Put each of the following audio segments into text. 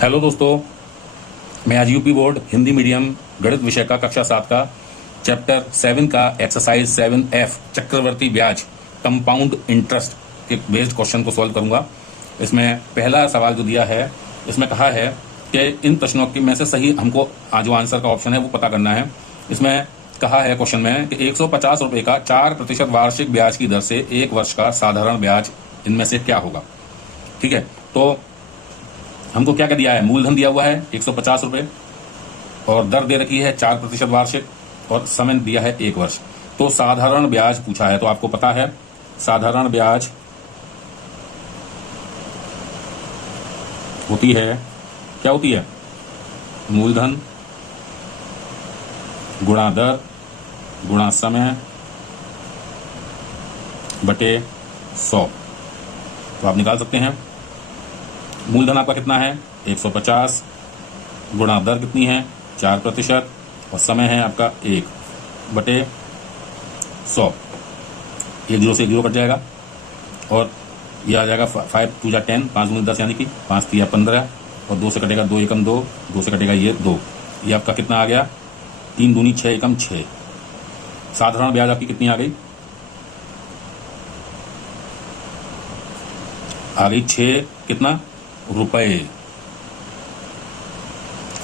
Hello दोस्तों, मैं आज यूपी बोर्ड हिंदी मीडियम गणित विषय का कक्षा 7 का चैप्टर 7 का एक्सरसाइज 7F चक्रवर्ती ब्याज कंपाउंड इंटरेस्ट के बेस्ड क्वेश्चन को सॉल्व करूंगा। इसमें पहला सवाल जो दिया है, इसमें कहा है कि इन प्रश्नों के में से सही हमको जो आंसर का ऑप्शन है वो पता करना है। इसमें कहा है क्वेश्चन में कि 150 रुपये का 4% वार्षिक ब्याज की दर से 1 वर्ष का साधारण ब्याज इनमें से क्या होगा। ठीक है, तो हमको क्या क्या दिया है, मूलधन दिया हुआ है 150 रुपये और दर दे रखी है 4% वार्षिक और समय दिया है 1 वर्ष। तो साधारण ब्याज पूछा है, तो आपको पता है साधारण ब्याज होती है, क्या होती है, मूलधन गुणा दर गुणा समय बटे 100। तो आप निकाल सकते हैं मूलधन आपका कितना है 150 गुणा दर कितनी है 4% और समय है आपका 1 बटे 100। 1 0 से 1 0 कट जाएगा और ये आ जाएगा 5 2 जा 10, 5 दूनी 10 यानी कि 5 3 15 और 2 से कटेगा 2 एकम 2, 2 से कटेगा ये 2। ये आपका कितना आ गया 3 दूनी 6 एकम 6। साधारण ब्याज आपकी कितनी आ गई, आ गई 6 कितना रुपए,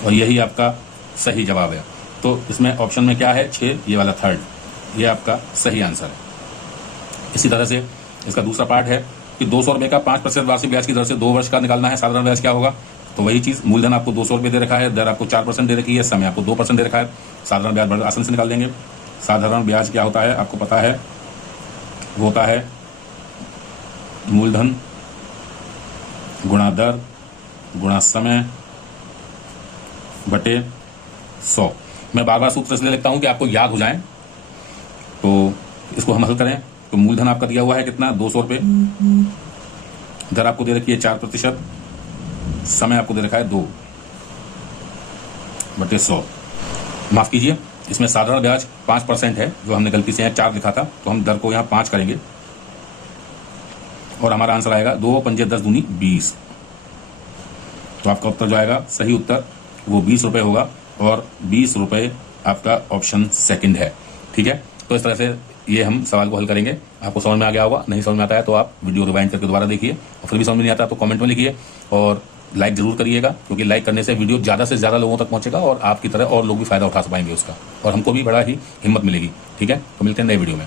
और यही आपका सही जवाब है। तो इसमें ऑप्शन में क्या है 6, ये वाला थर्ड, ये आपका सही आंसर है। इसी तरह से इसका दूसरा पार्ट है कि 200 रुपये का 5% वार्षिक ब्याज की दर से 2 वर्ष का निकालना है, साधारण ब्याज क्या होगा। तो वही चीज, मूलधन आपको 200 रुपये दे रखा है, दर आपको 4% दे रखी है, समय आपको 2% दे रखा है, साधारण ब्याज बड़े आसान से निकाल देंगे। साधारण ब्याज क्या होता है आपको पता है, वो होता है मूलधन गुणा दर गुणा समय बटे 100। मैं बार बार सूत्र इसलिए लिखता हूं कि आपको याद हो जाए। तो इसको हम हल करें तो मूलधन आपका दिया हुआ है कितना 200 रुपये, दर आपको दे रखी है 4%, समय आपको दे रखा है 2 बटे 100। माफ कीजिए, इसमें साधारण ब्याज 5% है, जो हमने गलती से यहाँ 4 लिखा था, तो हम दर को यहाँ 5 करेंगे और हमारा आंसर आएगा 2 पंजे 10 दूनी 20। तो आपका उत्तर जो आएगा सही उत्तर वो 20 रुपये होगा और 20 रुपये आपका ऑप्शन सेकंड है। ठीक है, तो इस तरह से ये हम सवाल को हल करेंगे। आपको समझ में आ गया होगा, नहीं समझ में आता है तो आप वीडियो रिवाइंड करके दोबारा देखिए, और फिर भी समझ में नहीं आता तो कमेंट में लिखिए और लाइक जरूर करिएगा, क्योंकि लाइक करने से वीडियो ज़्यादा से ज़्यादा लोगों तक पहुंचेगा और आपकी तरह और लोग भी फायदा उठा पाएंगे उसका, और हमको भी बड़ा ही हिम्मत मिलेगी। ठीक है, तो मिलते हैं नए वीडियो में।